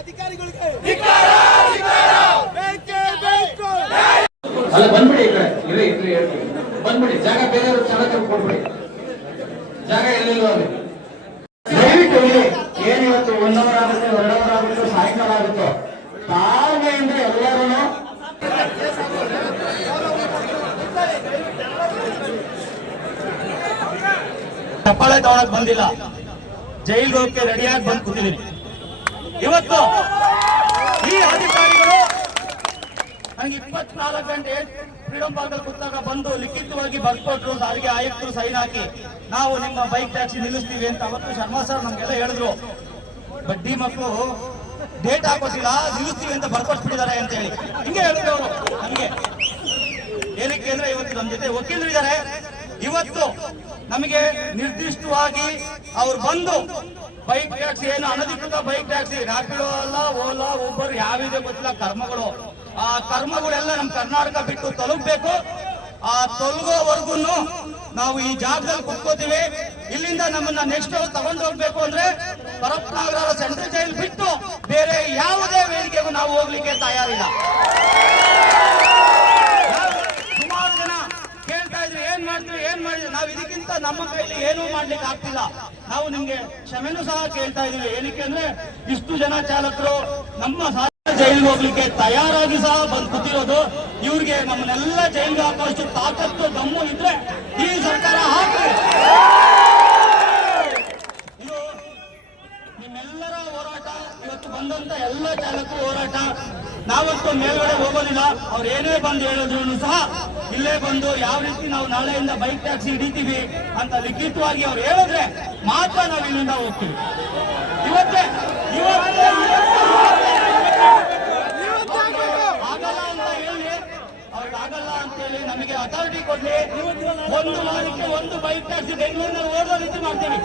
ಅಧಿಕಾರಿಗಳಿಗೆ. ಬೇಕೇ ಬೇಕು. ಅಲ್ಲ ಬಂದ್ಬಿಡಿ ಇರಿ ಇರಿ ಹೇಳ್ತೀನಿ ಬಂದ್ಬಿಡಿ. ಜಾಗ ಬೇರೆ ಚಾಲಕರು ಕೊಡ್ಬಿಡಿ ಜಾಗ ಎಲ್ಲಿಲ್ವ ಅಲ್ಲಿ? ದಯವಿಟ್ಟು ಇಲ್ಲಿ ಏನಿವತ್ತು ಒಂದವರ ಒನ್ ಅವರ್ ಆಗುತ್ತೆ ಎರಡು ಅವರ್ ಆಗುತ್ತೆ ಸಾಯಂಕಾಲ ಆಗುತ್ತೋ? ತಾಳ್ಮೆಯಿಂದ ಎಲ್ಲರೂ ಚಪ್ಪಾಳೆ ತಗೊಳಕ್ ಬಂದಿಲ್ಲ. ಜೈಲ್ಗೆ ಹೋಗಕ್ಕೆ ರೆಡಿಯಾಗಿ ಬಂದು ಕೂತಿದ್ದೀನಿ. ಇವತ್ತು ಈ ಅಧಿಕಾರಿಗಳು ನಂಗೆ ಇಪ್ಪತ್ನಾಲ್ಕು ಗಂಟೆ ಫ್ರೀಡಂ ಪಾರ್ಕ್ ಕೂತಾಗ ಬಂದು ಲಿಖಿತವಾಗಿ ಬರ್ಕೊಟ್ರು, ಸಾರಿಗೆ ಆಯುಕ್ತರು ಸೈನ್ ಹಾಕಿ ನಾವು ನಿಮ್ಮ ಬೈಕ್ ಟ್ಯಾಕ್ಸಿ ನಿಲ್ಲಿಸ್ತೀವಿ ಅಂತ ಅವತ್ತು ಶರ್ಮಾ ಸರ್ ನಮ್ಗೆಲ್ಲ ಹೇಳಿದ್ರು. ಬಡ್ಡಿ ಮಕ್ಕಳು ಡೇಟ್ ಹಾಕೋಸಿಲ್ಲ ನಿಲ್ಲಿಸ್ತೀವಿ ಅಂತ ಬರ್ಕೊಟ್ಬಿಟ್ಟಿದ್ದಾರೆ ಅಂತ ಹೇಳಿ. ಹಿಂಗೆ ಹೇಳಿದ್ರು ಅವರು ಹಂಗೆ ಏನಕ್ಕೆ ಅಂದ್ರೆ ಇವತ್ತು ನಮ್ಮ ಜೊತೆ ವಕೀಲರು ಇದ್ದಾರೆ. ಇವತ್ತು ನಮಗೆ ನಿರ್ದಿಷ್ಟವಾಗಿ ಅವ್ರು ಬಂದು ಬೈಕ್ ಟ್ಯಾಕ್ಸಿ ಏನು ಅನಧಿಕೃತ ಬೈಕ್ ಟ್ಯಾಕ್ಸಿ, ರಾಪಿಡೋ ಅಲ್ಲ, ಓಲಾ ಊಬರ್ ಯಾವಿದೆ ಗೊತ್ತಿಲ್ಲ, ಕರ್ಮಗಳು. ಆ ಕರ್ಮಗಳೆಲ್ಲ ನಮ್ಮ ಕರ್ನಾಟಕ ಬಿಟ್ಟು ತಲುಪಬೇಕು. ಆ ತೊಲಗೋವರೆಗೂ ನಾವು ಈ ಜಾಗದಲ್ಲಿ ಕುತ್ಕೋತೀವಿ. ಇಲ್ಲಿಂದ ನಮ್ಮನ್ನ ನೆಕ್ಸ್ಟ್ ತಗೊಂಡು ಹೋಗ್ಬೇಕು ಅಂದ್ರೆ ಪರಪ್ಪನಗರ ಸೆಂಟ್ರಲ್ ಜೈಲ್ ಬಿಟ್ಟು ಬೇರೆ ಯಾವುದೇ ವೇದಿಕೆಗೂ ನಾವು ಹೋಗ್ಲಿಕ್ಕೆ ತಯಾರಿಲ್ಲ ಸುಮಾರು ಜನ ಕೇಳ್ತಾ ಇದ್ರು ಏನ್ ಮಾಡ್ತೀವಿ ಏನ್ ಮಾಡಿದ್ವಿ ನಾವು ಇದಕ್ಕಿಂತ ನಮ್ಮ ಕೈಲಿ ಏನೂ ಮಾಡ್ಲಿಕ್ಕೆ ಆಗ್ತಿಲ್ಲ. ನಾವು ನಿಮ್ಗೆ ಕ್ಷಮೆನೂ ಸಹ ಕೇಳ್ತಾ ಇದೀವಿ. ಏನಕ್ಕೆ ಅಂದ್ರೆ ಇಷ್ಟು ಜನ ಚಾಲಕರು ನಮ್ಮ ಜೈಲಿಗೆ ಹೋಗ್ಲಿಕ್ಕೆ ತಯಾರಾಗಿ ಸಹ ಬಂದು ಕೂತಿರೋದು. ಇವ್ರಿಗೆ ನಮ್ಮನ್ನೆಲ್ಲ ಜೈಲಿಗೆ ಹಾಕುವಷ್ಟು ತಾಕತ್ತು ದಮ್ಮು ಇದ್ರೆ ಈ ಸರ್ಕಾರ ಹಾಕಿ ನಿಮ್ಮೆಲ್ಲರ ಹೋರಾಟ. ಇವತ್ತು ಬಂದಂತ ಎಲ್ಲ ಚಾಲಕರು ಹೋರಾಟ. ನಾವಂತೂ ಮೇಲ್ಗಡೆ ಹೋಗೋದಿಲ್ಲ. ಅವ್ರು ಏನೇ ಬಂದು ಹೇಳಿದ್ರು ಸಹ ಇಲ್ಲೇ ಬಂದು ಯಾವ ರೀತಿ ನಾವು ನಾಳೆಯಿಂದ ಬೈಕ್ ಟ್ಯಾಕ್ಸಿ ಹಿಡಿತೀವಿ ಅಂತ ಲಿಖಿತವಾಗಿ ಅವ್ರು ಹೇಳಿದ್ರೆ ಮಾತ್ರ ನಾವು ಇಲ್ಲಿಂದ ಹೋಗ್ತೀವಿ. ಇವತ್ತೇ ಇವತ್ತೇ ಆಗಲ್ಲ ಅಂತ ಹೇಳಿ ನಮಗೆ ಅಥಾರಿಟಿ ಕೊಡ್ಲಿ. ಒಂದು ವಾರಕ್ಕೆ ಒಂದು ಬೈಕ್ ಟ್ಯಾಕ್ಸಿ ಬೆಂಗಳೂರಿನಲ್ಲಿ ಓಡೋ ರೀತಿ ಮಾಡ್ತೀವಿ.